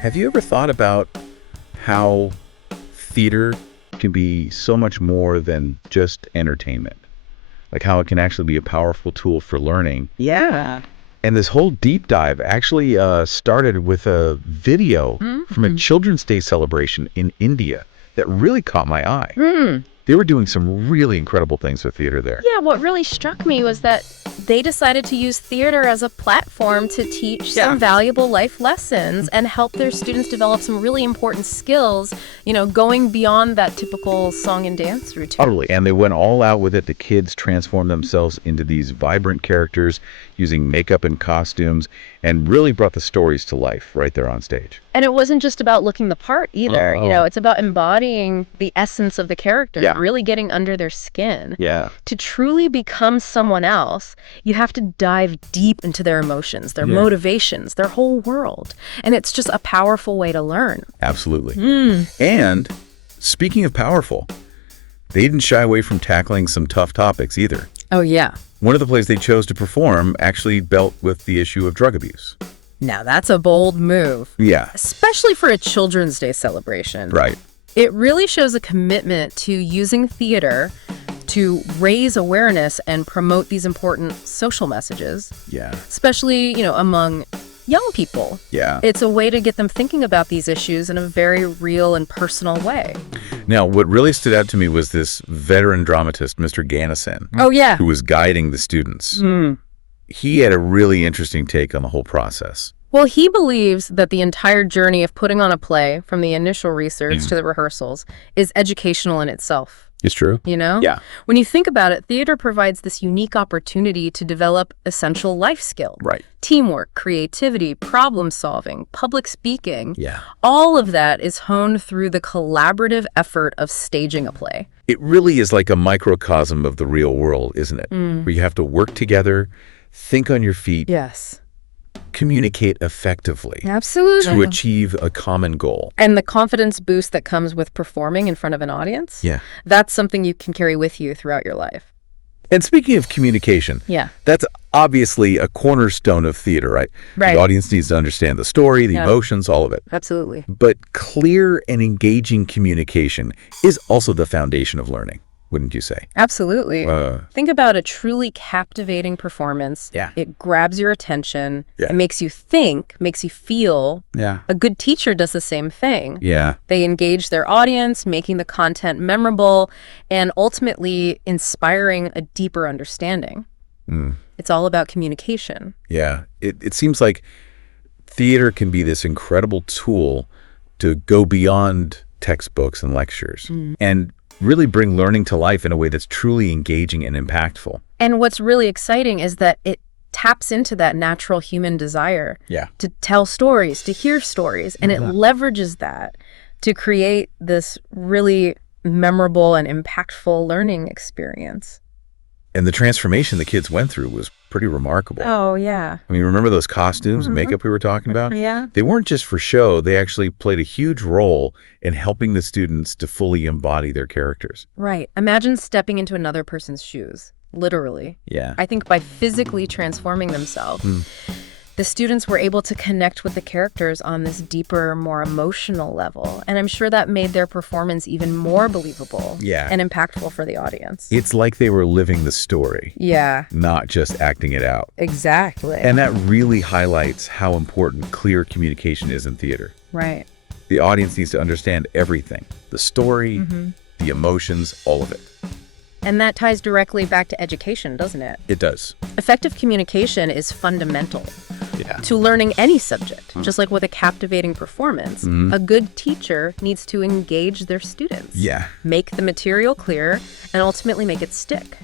Have you ever thought about how theater can be so much more than just entertainment? Like how it can actually be a powerful tool for learning. Yeah. And this whole deep dive actually started with a video from a Children's Day celebration in India that really caught my eye. They were doing some really incredible things with theater there. Yeah, what really struck me was that they decided to use theater as a platform to teach some valuable life lessons and help their students develop some really important skills, going beyond that typical song and dance routine. Totally. And they went all out with it. The kids transformed themselves into these vibrant characters using makeup and costumes and really brought the stories to life right there on stage. And it wasn't just about looking the part either. It's about embodying the essence of the character, really getting under their skin. Yeah. To truly become someone else, you have to dive deep into their emotions, their motivations, their whole world. And it's just a powerful way to learn. Absolutely. And speaking of powerful, they didn't shy away from tackling some tough topics either. Oh, yeah. One of the plays they chose to perform actually dealt with the issue of drug abuse. Now, that's a bold move. Yeah. Especially for a Children's Day celebration. Right. It really shows a commitment to using theater to raise awareness and promote these important social messages. Yeah. Especially, among young people. Yeah. It's a way to get them thinking about these issues in a very real and personal way. Now, what really stood out to me was this veteran dramatist, Mr. Ganesan. Oh, yeah. Who was guiding the students. He had a really interesting take on the whole process. Well, he believes that the entire journey of putting on a play, from the initial research to the rehearsals, is educational in itself. It's true. Yeah. When you think about it, theater provides this unique opportunity to develop essential life skills. Right. Teamwork, creativity, problem solving, public speaking. Yeah. All of that is honed through the collaborative effort of staging a play. It really is like a microcosm of the real world, isn't it? Where you have to work together, think on your feet. Yes. Communicate effectively. Absolutely. To achieve a common goal. And the confidence boost that comes with performing in front of an audience. Yeah. That's something you can carry with you throughout your life. And speaking of communication, that's obviously a cornerstone of theater, right? Right. The audience needs to understand the story, the emotions, all of it. Absolutely. But clear and engaging communication is also the foundation of learning, wouldn't you say? Absolutely. Think about a truly captivating performance. Yeah. It grabs your attention. Yeah. It makes you think, makes you feel. Yeah. A good teacher does the same thing. Yeah. They engage their audience, making the content memorable and ultimately inspiring a deeper understanding. It's all about communication. Yeah. It seems like theater can be this incredible tool to go beyond textbooks and lectures and really bring learning to life in a way that's truly engaging and impactful. And what's really exciting is that it taps into that natural human desire to tell stories, to hear stories, and it leverages that to create this really memorable and impactful learning experience. And the transformation the kids went through was pretty remarkable. Oh, yeah. I mean, remember those costumes and makeup we were talking about? Yeah. They weren't just for show. They actually played a huge role in helping the students to fully embody their characters. Right. Imagine stepping into another person's shoes, literally. Yeah. I think by physically transforming themselves, the students were able to connect with the characters on this deeper, more emotional level. And I'm sure that made their performance even more believable and impactful for the audience. It's like they were living the story. Yeah. Not just acting it out. Exactly. And that really highlights how important clear communication is in theater. Right. The audience needs to understand everything. The story, the emotions, all of it. And that ties directly back to education, doesn't it? It does. Effective communication is fundamental to learning any subject. Just like with a captivating performance, a good teacher needs to engage their students. Yeah. Make the material clear and ultimately make it stick.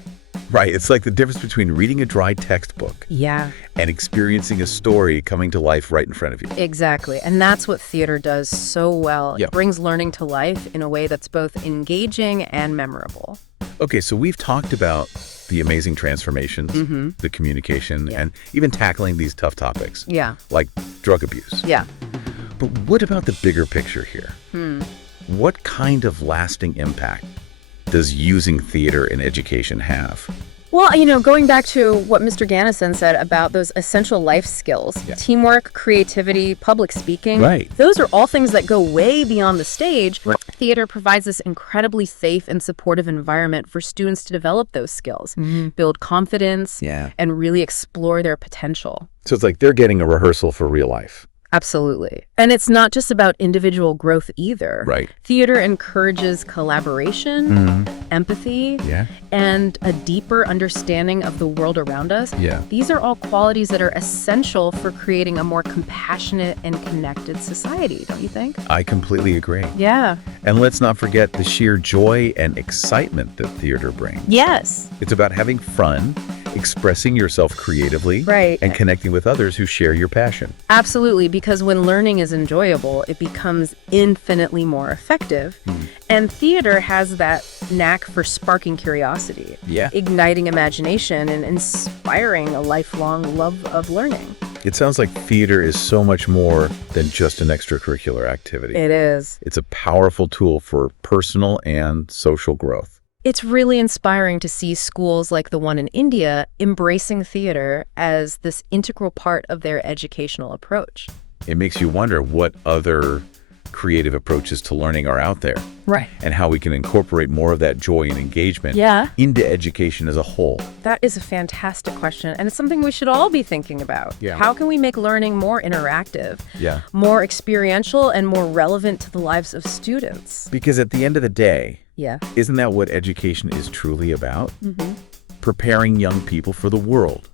Right. It's like the difference between reading a dry textbook and experiencing a story coming to life right in front of you. Exactly. And that's what theater does so well. It brings learning to life in a way that's both engaging and memorable. Okay, so we've talked about the amazing transformations, the communication, and even tackling these tough topics. Like drug abuse. But what about the bigger picture here? What kind of lasting impact does using theater in education have? Well, going back to what Mr. Ganesan said about those essential life skills, teamwork, creativity, public speaking, those are all things that go way beyond the stage. Right. Theater provides this incredibly safe and supportive environment for students to develop those skills, build confidence, and really explore their potential. So it's like they're getting a rehearsal for real life. Absolutely. And it's not just about individual growth either. Right. Theater encourages collaboration, empathy, and a deeper understanding of the world around us. Yeah. These are all qualities that are essential for creating a more compassionate and connected society, don't you think? I completely agree. Yeah. And let's not forget the sheer joy and excitement that theater brings. Yes. It's about having fun, expressing yourself creatively, and connecting with others who share your passion. Absolutely, because when learning is enjoyable, it becomes infinitely more effective. And theater has that knack for sparking curiosity, igniting imagination, and inspiring a lifelong love of learning. It sounds like theater is so much more than just an extracurricular activity. It is. It's a powerful tool for personal and social growth. It's really inspiring to see schools like the one in India embracing theater as this integral part of their educational approach. It makes you wonder what other creative approaches to learning are out there. Right. And how we can incorporate more of that joy and engagement into education as a whole. That is a fantastic question, and it's something we should all be thinking about. Yeah. How can we make learning more interactive, more experiential, and more relevant to the lives of students? Because at the end of the day, isn't that what education is truly about? Preparing young people for the world.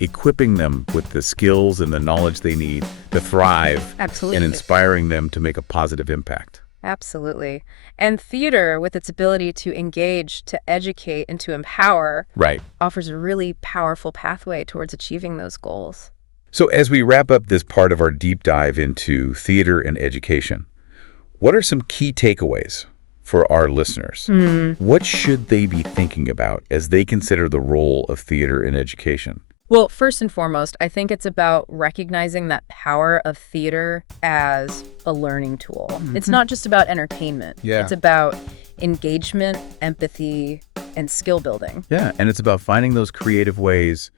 Equipping them with the skills and the knowledge they need to thrive. Absolutely. And inspiring them to make a positive impact. Absolutely. And theater, with its ability to engage, to educate, and to empower, offers a really powerful pathway towards achieving those goals. So as we wrap up this part of our deep dive into theater and education, what are some key takeaways for our listeners? What should they be thinking about as they consider the role of theater in education? Well, first and foremost, I think it's about recognizing that power of theater as a learning tool. It's not just about entertainment. It's about engagement, empathy, and skill building. And it's about finding those creative ways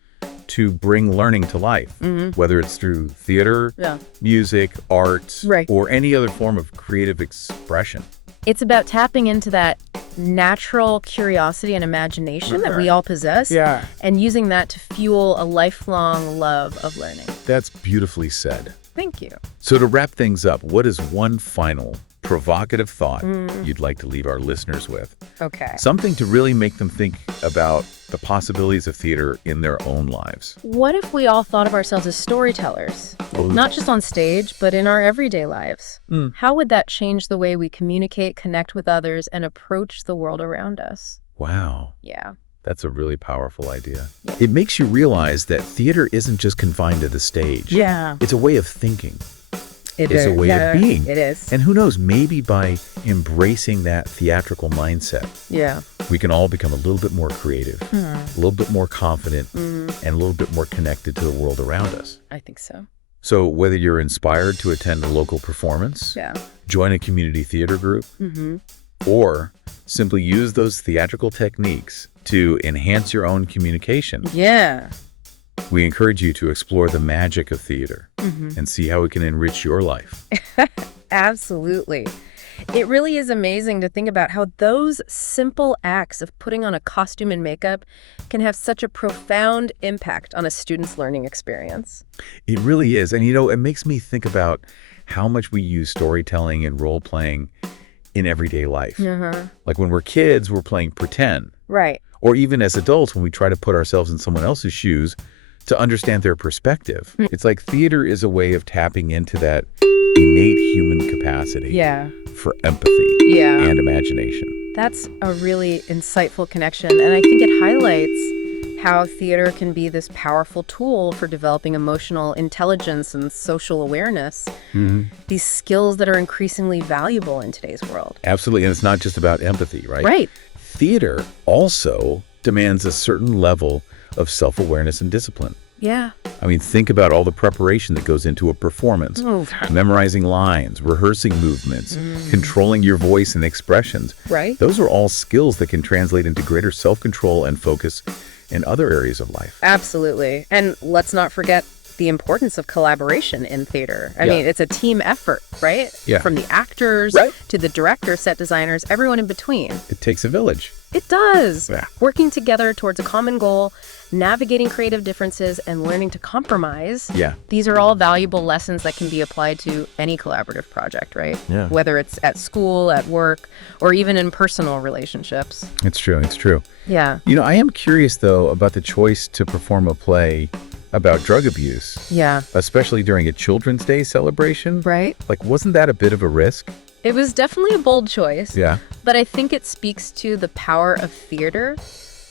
to bring learning to life, whether it's through theater, music, art, or any other form of creative expression. It's about tapping into that natural curiosity and imagination that we all possess, and using that to fuel a lifelong love of learning. That's beautifully said. Thank you. So to wrap things up, what is one final provocative thought you'd like to leave our listeners with? Okay. Something to really make them think about the possibilities of theater in their own lives. What if we all thought of ourselves as storytellers? Not just on stage, but in our everyday lives. How would that change the way we communicate, connect with others, and approach the world around us? Wow. Yeah. That's a really powerful idea. It makes you realize that theater isn't just confined to the stage. It's a way of thinking. It's a way of being. It is. And who knows, maybe by embracing that theatrical mindset, we can all become a little bit more creative, a little bit more confident, and a little bit more connected to the world around us. I think so. So whether you're inspired to attend a local performance, join a community theater group, or simply use those theatrical techniques to enhance your own communication, we encourage you to explore the magic of theater and see how it can enrich your life. Absolutely. It really is amazing to think about how those simple acts of putting on a costume and makeup can have such a profound impact on a student's learning experience. It really is. And, it makes me think about how much we use storytelling and role-playing in everyday life. Like when we're kids, we're playing pretend. Right. Or even as adults, when we try to put ourselves in someone else's shoes to understand their perspective. It's like theater is a way of tapping into that innate human capacity for empathy and imagination. That's a really insightful connection, and I think it highlights how theater can be this powerful tool for developing emotional intelligence and social awareness, these skills that are increasingly valuable in today's world. Absolutely, and it's not just about empathy, right? Right. Theater also demands a certain level of self-awareness and discipline. Yeah. I mean, think about all the preparation that goes into a performance. Memorizing lines, rehearsing movements, controlling your voice and expressions. Right. Those are all skills that can translate into greater self-control and focus in other areas of life. Absolutely. And let's not forget the importance of collaboration in theater. I mean, it's a team effort, right? Yeah. From the actors to the directors, set designers, everyone in between. It takes a village. It does. Yeah. Working together towards a common goal, navigating creative differences, and learning to compromise. Yeah. These are all valuable lessons that can be applied to any collaborative project, right? Yeah. Whether it's at school, at work, or even in personal relationships. It's true. It's true. Yeah. I am curious, though, about the choice to perform a play about drug abuse. Yeah. Especially during a Children's Day celebration. Right? Like, wasn't that a bit of a risk? It was definitely a bold choice. Yeah. But I think it speaks to the power of theater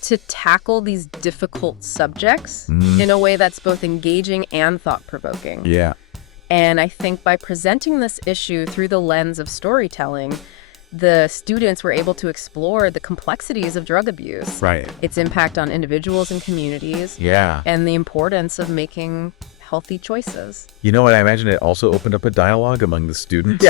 to tackle these difficult subjects in a way that's both engaging and thought-provoking. Yeah. And I think by presenting this issue through the lens of storytelling, the students were able to explore the complexities of drug abuse, Right. its impact on individuals and communities, Yeah. and the importance of making healthy choices. You know what? I imagine it also opened up a dialogue among the students,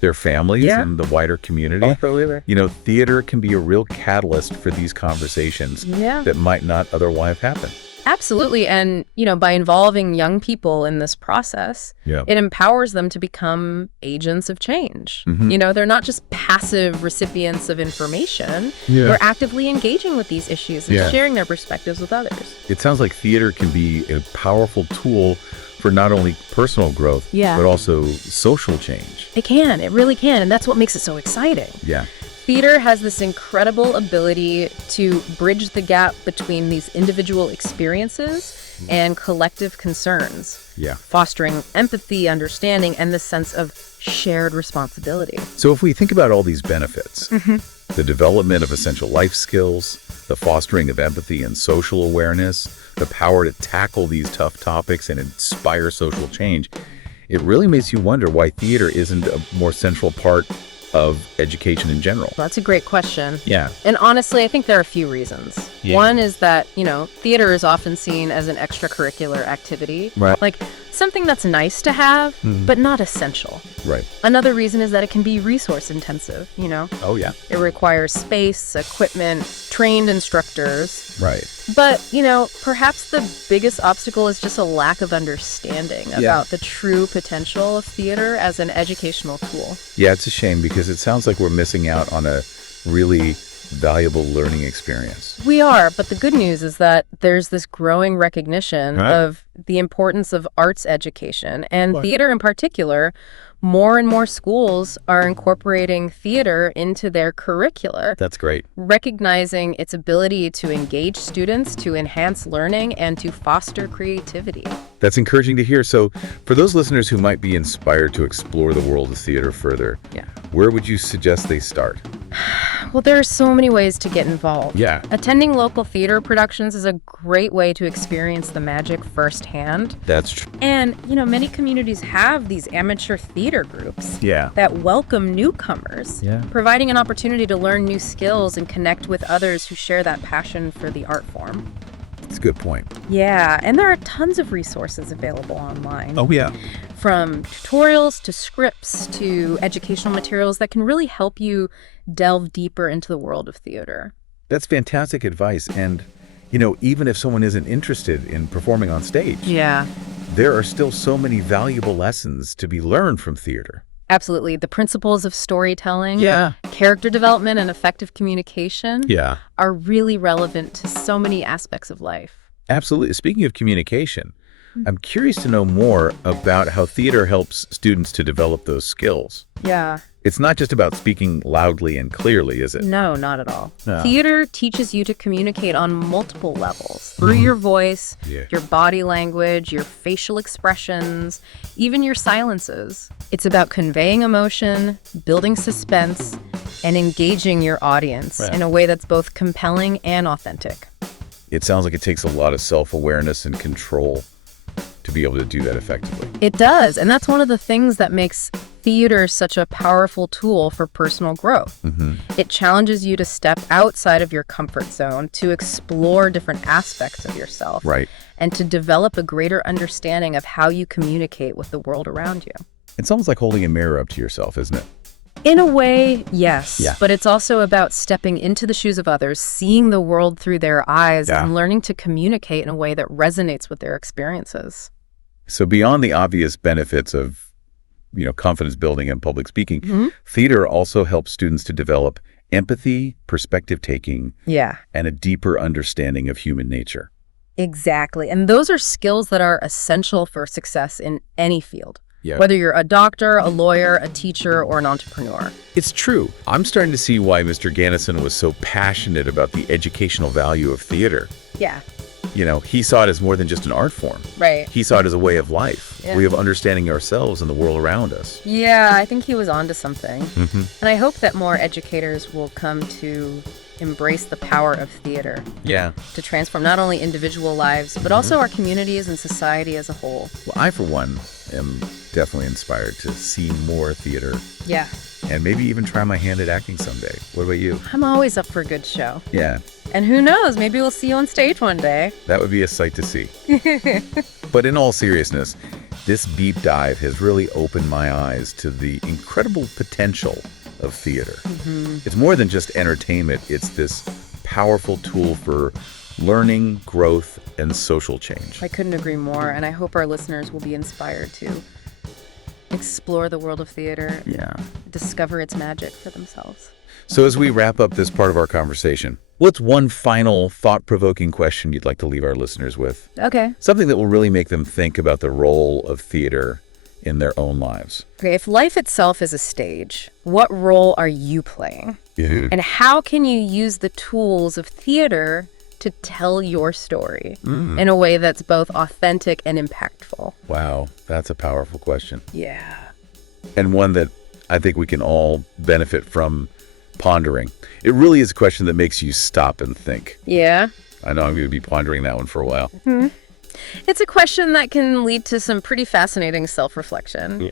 their families, and the wider community. Absolutely. Theater can be a real catalyst for these conversations that might not otherwise happen. Absolutely. And, by involving young people in this process, it empowers them to become agents of change. They're not just passive recipients of information. They're actively engaging with these issues and sharing their perspectives with others. It sounds like theater can be a powerful tool for not only personal growth, but also social change. It can. It really can. And that's what makes it so exciting. Yeah. Theater has this incredible ability to bridge the gap between these individual experiences and collective concerns, fostering empathy, understanding, and this sense of shared responsibility. So if we think about all these benefits, the development of essential life skills, the fostering of empathy and social awareness, the power to tackle these tough topics and inspire social change, it really makes you wonder why theater isn't a more central part of education in general. Well, that's a great question. Yeah. And honestly, I think there are a few reasons. One is that, theater is often seen as an extracurricular activity. Right. Like something that's nice to have, but not essential. Right. Another reason is that it can be resource intensive, Oh, yeah. It requires space, equipment, trained instructors. Right. But, perhaps the biggest obstacle is just a lack of understanding about the true potential of theater as an educational tool. Yeah, it's a shame because it sounds like we're missing out on a really valuable learning experience. We are, but the good news is that there's this growing recognition of the importance of arts education and theater in particular. More and more schools are incorporating theater into their curricula. That's great. Recognizing its ability to engage students, to enhance learning, and to foster creativity. That's encouraging to hear. So for those listeners who might be inspired to explore the world of theater further, where would you suggest they start? Well, there are so many ways to get involved. Yeah. Attending local theater productions is a great way to experience the magic firsthand. That's true. And, many communities have these amateur theater groups Yeah. that welcome newcomers, Yeah. providing an opportunity to learn new skills and connect with others who share that passion for the art form. That's a good point. Yeah, and there are tons of resources available online. Oh, yeah. From tutorials to scripts to educational materials that can really help you delve deeper into the world of theater. That's fantastic advice. And, even if someone isn't interested in performing on stage, there are still so many valuable lessons to be learned from theater. Absolutely. The principles of storytelling, Yeah. character development, and effective communication Yeah. are really relevant to so many aspects of life. Absolutely. Speaking of communication, I'm curious to know more about how theater helps students to develop those skills. Yeah. It's not just about speaking loudly and clearly, is it? No, not at all. No. Theater teaches you to communicate on multiple levels through your voice, your body language, your facial expressions, even your silences. It's about conveying emotion, building suspense, and engaging your audience in a way that's both compelling and authentic. It sounds like it takes a lot of self-awareness and control to be able to do that effectively. It does, and that's one of the things that makes theater such a powerful tool for personal growth. It challenges you to step outside of your comfort zone, to explore different aspects of yourself, and to develop a greater understanding of how you communicate with the world around you. It's almost like holding a mirror up to yourself, isn't it? In a way, yes. Yeah. But it's also about stepping into the shoes of others, seeing the world through their eyes, and learning to communicate in a way that resonates with their experiences. So beyond the obvious benefits of, confidence building and public speaking, theater also helps students to develop empathy, perspective taking, and a deeper understanding of human nature. Exactly. And those are skills that are essential for success in any field. Yeah. Whether you're a doctor, a lawyer, a teacher, or an entrepreneur. It's true. I'm starting to see why Mr. Ganesan was so passionate about the educational value of theater. Yeah. He saw it as more than just an art form. Right. He saw it as a way of life, a way of understanding ourselves and the world around us. Yeah, I think he was onto something. Mm-hmm. And I hope that more educators will come to embrace the power of theater. Yeah. To transform not only individual lives, but also our communities and society as a whole. Well, I, for one, am definitely inspired to see more theater. Yeah. And maybe even try my hand at acting someday. What about you? I'm always up for a good show. Yeah. And who knows, maybe we'll see you on stage one day. That would be a sight to see. But in all seriousness, this deep dive has really opened my eyes to the incredible potential of theater. It's more than just entertainment. It's this powerful tool for learning, growth, and social change. I couldn't agree more, and I hope our listeners will be inspired to explore the world of theater, discover its magic for themselves. So as we wrap up this part of our conversation, what's one final thought-provoking question you'd like to leave our listeners with? Okay. Something that will really make them think about the role of theater in their own lives. Okay, if life itself is a stage, what role are you playing? Yeah. And how can you use the tools of theater to tell your story in a way that's both authentic and impactful? Wow, that's a powerful question. Yeah. And one that I think we can all benefit from pondering. It really is a question that makes you stop and think. Yeah. I know I'm going to be pondering that one for a while. It's a question that can lead to some pretty fascinating self-reflection.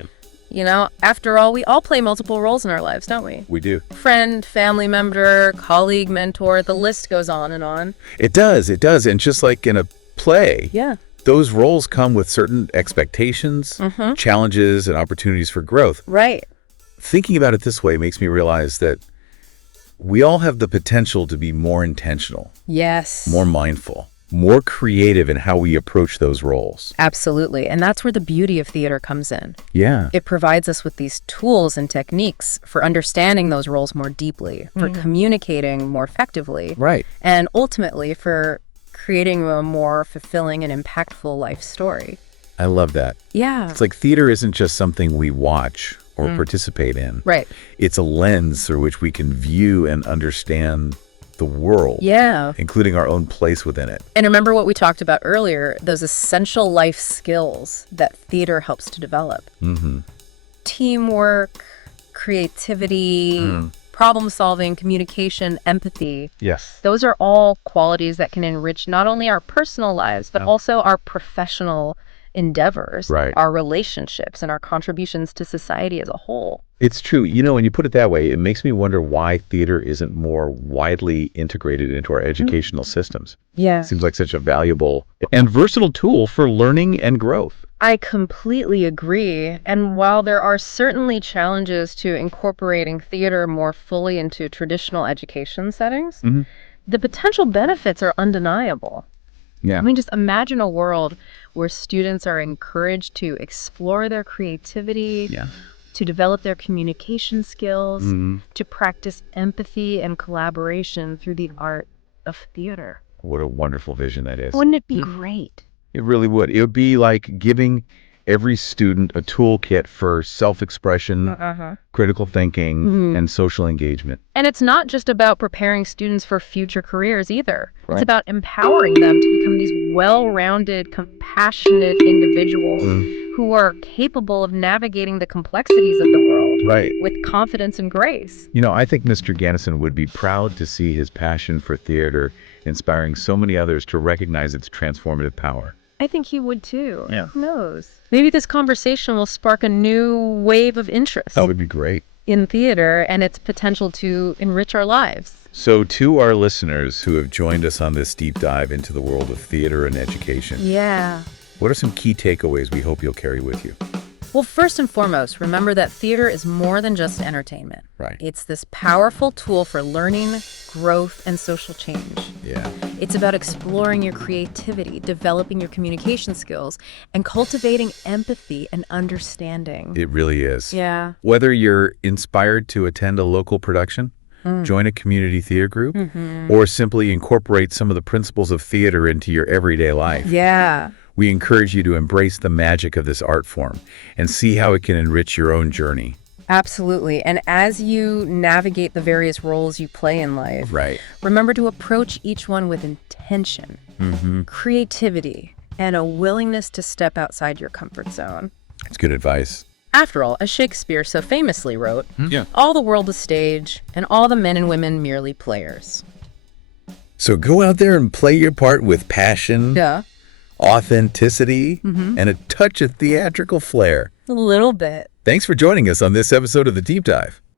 Yeah. After all, we all play multiple roles in our lives, don't we? We do. Friend, family member, colleague, mentor, the list goes on and on. It does. And just like in a play, those roles come with certain expectations, challenges, and opportunities for growth. Right. Thinking about it this way makes me realize that we all have the potential to be more intentional. Yes. More mindful, more creative in how we approach those roles. Absolutely. And that's where the beauty of theater comes in. Yeah. It provides us with these tools and techniques for understanding those roles more deeply, for communicating more effectively. Right. And ultimately for creating a more fulfilling and impactful life story. I love that. Yeah. It's like theater isn't just something we watch or participate in. Right. It's a lens through which we can view and understand the world. Yeah. Including our own place within it. And remember what we talked about earlier, those essential life skills that theater helps to develop. Teamwork, creativity, problem solving, communication, empathy. Yes. Those are all qualities that can enrich not only our personal lives, but also our professional endeavors, our relationships, and our contributions to society as a whole. It's true. When you put it that way, it makes me wonder why theater isn't more widely integrated into our educational systems. Yeah. It seems like such a valuable and versatile tool for learning and growth. I completely agree. And while there are certainly challenges to incorporating theater more fully into traditional education settings, the potential benefits are undeniable. Yeah. I mean, just imagine a world where students are encouraged to explore their creativity, to develop their communication skills, to practice empathy and collaboration through the art of theater. What a wonderful vision that is. Wouldn't it be great? It really would. It would be like giving every student a toolkit for self-expression, critical thinking, and social engagement. And it's not just about preparing students for future careers either. It's about empowering them to become these well-rounded, compassionate individuals who are capable of navigating the complexities of the world with confidence and grace. I think Mr. Ganesan would be proud to see his passion for theater inspiring so many others to recognize its transformative power. I think he would too. Yeah. Who knows? Maybe this conversation will spark a new wave of interest. That would be great. In theater and its potential to enrich our lives. So to our listeners who have joined us on this deep dive into the world of theater and education, what are some key takeaways we hope you'll carry with you? Well, first and foremost, remember that theater is more than just entertainment. Right. It's this powerful tool for learning, growth, and social change. Yeah. It's about exploring your creativity, developing your communication skills, and cultivating empathy and understanding. It really is. Yeah. Whether you're inspired to attend a local production, join a community theater group, or simply incorporate some of the principles of theater into your everyday life. Yeah. We encourage you to embrace the magic of this art form and see how it can enrich your own journey. Absolutely. And as you navigate the various roles you play in life, Right. remember to approach each one with intention, creativity, and a willingness to step outside your comfort zone. It's good advice. After all, as Shakespeare so famously wrote, Yeah. all the world is stage, and all the men and women merely players. So go out there and play your part with passion, Yeah. authenticity, and a touch of theatrical flair. A little bit. Thanks for joining us on this episode of The Deep Dive.